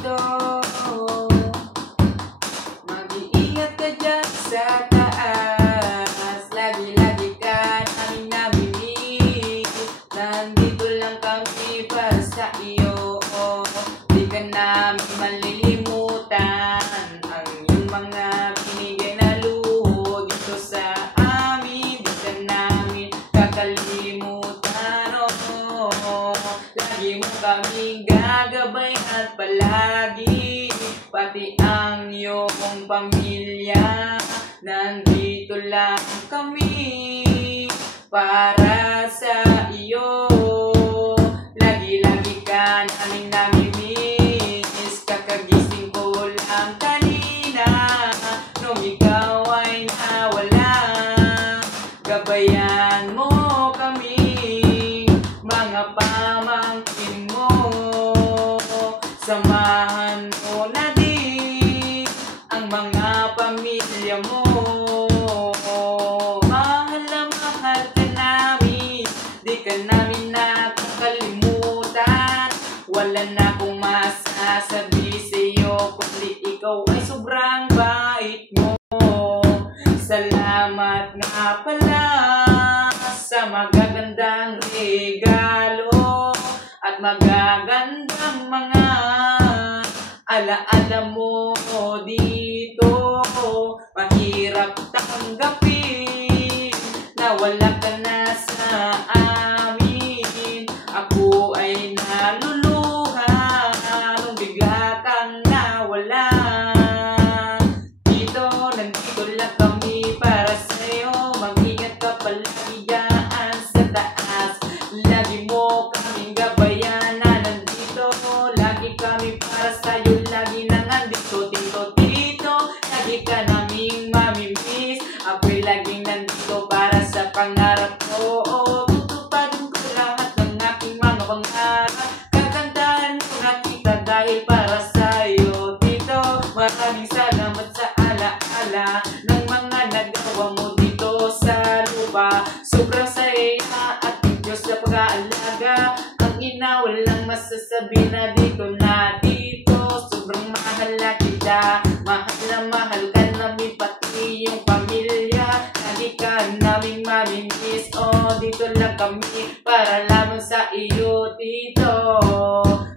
nandito. Mag-iingat ka dyan sa taas. Lagi-lagi ka namin namimiss. Nandito lang kami para sa iyo. Di ka namin malilimutan. Ang iyong mga binigay na luho dito sa amin, di ka namin kakalimutan. Lagi mo kaming gagabay at palagi, pati ang iyong pamilya. Nandito lang kami para sa iyo. Lagi-lagi ka namin namimiss. Kakagising ko lang kanina nung ikaw ay nawala. Gabayan mo kami, mga pamangkin mo. Samahan mo na din ang mga pamilya mo. Mahal na mahal ka namin, di ka namin nakakalimutan. Wala na akong masasabi sa'yo, kundi ikaw ay sobrang bait mo. Salamat nga pala sa magagandang regalo at magagandang mga alaala mo dito. Mahirap tanggapin na wala ka na sa amin. Ako ay naluluha nung bigla kang nawala. Nandito lang kami para sa'yo. Mag-ingat ka palagi dyan sa taas. Lagi mo kaming gabayan na nandito. Lagi kami para sa'yo. Lagi na nandito, dito. Lagi ka naming mamimiss. Ako'y laging nandito para sa pangarap ko. Tutupadin ko lahat ng aking mga pangarap. Kakantahan ko na kita dahil para sa'yo dito. Maraming salamat sa alaala ng mga nagawa mo dito sa lupa. Sobrang saya at Diyos sa pag-aalaga. Ang ina walang masasabi na dito na dito. Sobrang mahal na kita, mahal na mahal ka namin pati yung pamilya. Lagi ka namin mamimiss. Dito lang kami para lamang sa iyo dito.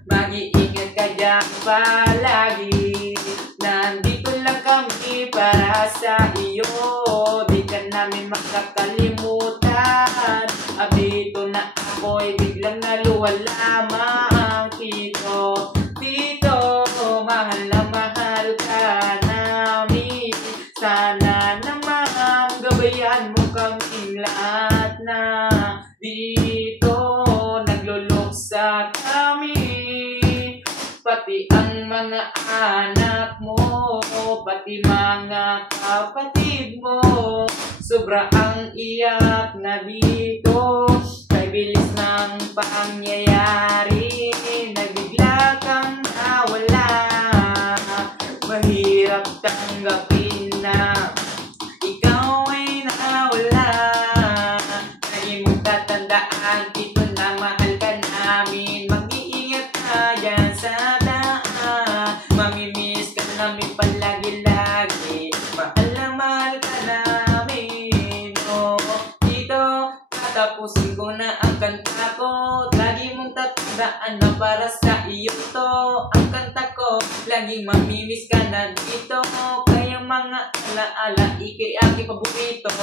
Mag-iingat ka dyan palagi. Nandito lang kami para sa iyo. Di ka namin makakalimutan. Dito na ako'y biglang naluwa lamang. Dito, mahal na mahal ka namin. Sana naman gabayan mo kaming lahat na dito. Nagluluksa kami, pati ang mga anak mo, pati mga kapatid mo. Sobra ang iyak na dito, kay bilis ng pangyayari. Nabigla kang nawala, mahirap tanggapin na ikaw ay nawala. Lagi mong tatandaan, dito na mahal ka namin. Mag-iingat ka dyan sa daan. Mamimiss ka namin palagi-lagi. Mahal na mahal ka namin. Dito, tatapusin ko na ang kanta ko. Lagi mong tatandaan na para sa iyo to ang kanta ko. Laging mamimiss ka na dito. Kaya mga alaala, ikay aking paborito.